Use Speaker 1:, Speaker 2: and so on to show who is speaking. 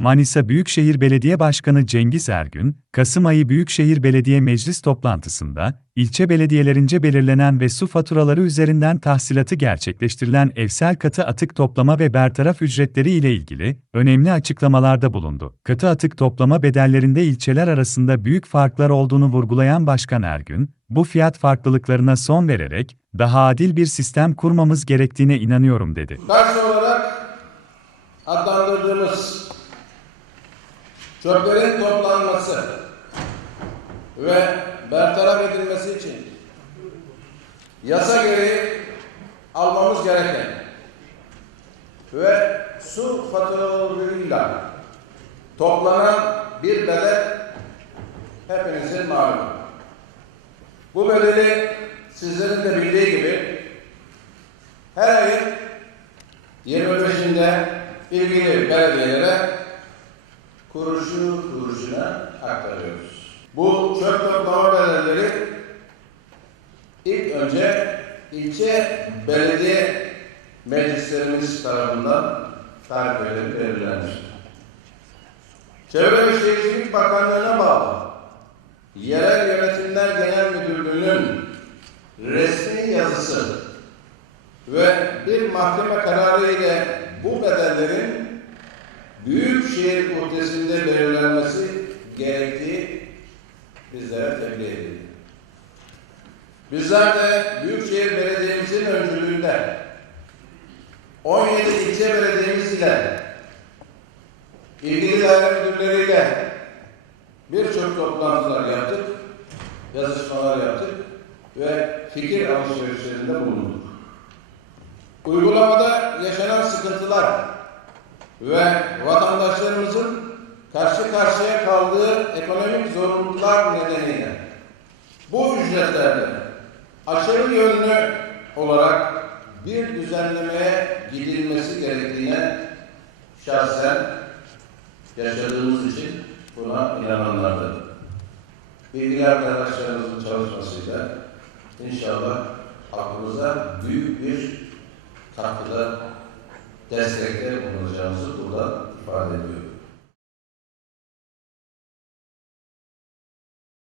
Speaker 1: Manisa Büyükşehir Belediye Başkanı Cengiz Ergün, Kasım ayı Büyükşehir Belediye Meclis toplantısında, ilçe belediyelerince belirlenen ve su faturaları üzerinden tahsilatı gerçekleştirilen evsel katı atık toplama ve bertaraf ücretleri ile ilgili önemli açıklamalarda bulundu. Katı atık toplama bedellerinde ilçeler arasında büyük farklar olduğunu vurgulayan Başkan Ergün, bu fiyat farklılıklarına son vererek daha adil bir sistem kurmamız gerektiğine inanıyorum dedi.
Speaker 2: Taş olarak adlandırdığımız çöplerin toplanması ve bertaraf edilmesi için yasa gereği almamız gereken ve su faturalarıyla toplanan bir bedel hepinizin malumu. Bu bedeli sizlerin de bildiği gibi her ayın 25'inde ilgili belediyelere kuruşu kuruşuna aktarıyoruz. Bu çöp toplama bedelleri ilk önce ilçe belediye meclislerimiz tarafından tarif edilip belirlenmiştir. Çevre ve Şehircilik Bakanlığı'na bağlı Yerel Yönetimler Genel Müdürlüğü'nün resmi yazısı ve bir mahkeme kararı ile bu bedellerin Büyükşehir Muhtesi'nde belirlenmesi gerektiği bizlere tebliğ edildi. Bizler de Büyükşehir Belediye'mizin öncülüğünde 17 ilçe belediyemiz ile ilgili daire müdürleriyle birçok toplantılar yaptık, yazışmalar yaptık ve fikir alışverişlerinde bulunduk. Uygulamada yaşanan sıkıntılar ve vatandaşlarımızın karşı karşıya kaldığı ekonomik zorunluluklar nedeniyle bu ücretlerde aşırı yönlü olarak bir düzenlemeye gidilmesi gerektiğine şahsen yaşadığımız için buna inananlardır. Bilgili arkadaşlarımızın çalışmasıyla inşallah halkımıza büyük bir katkıda destekte bulunacağımızı burada ifade ediyorum.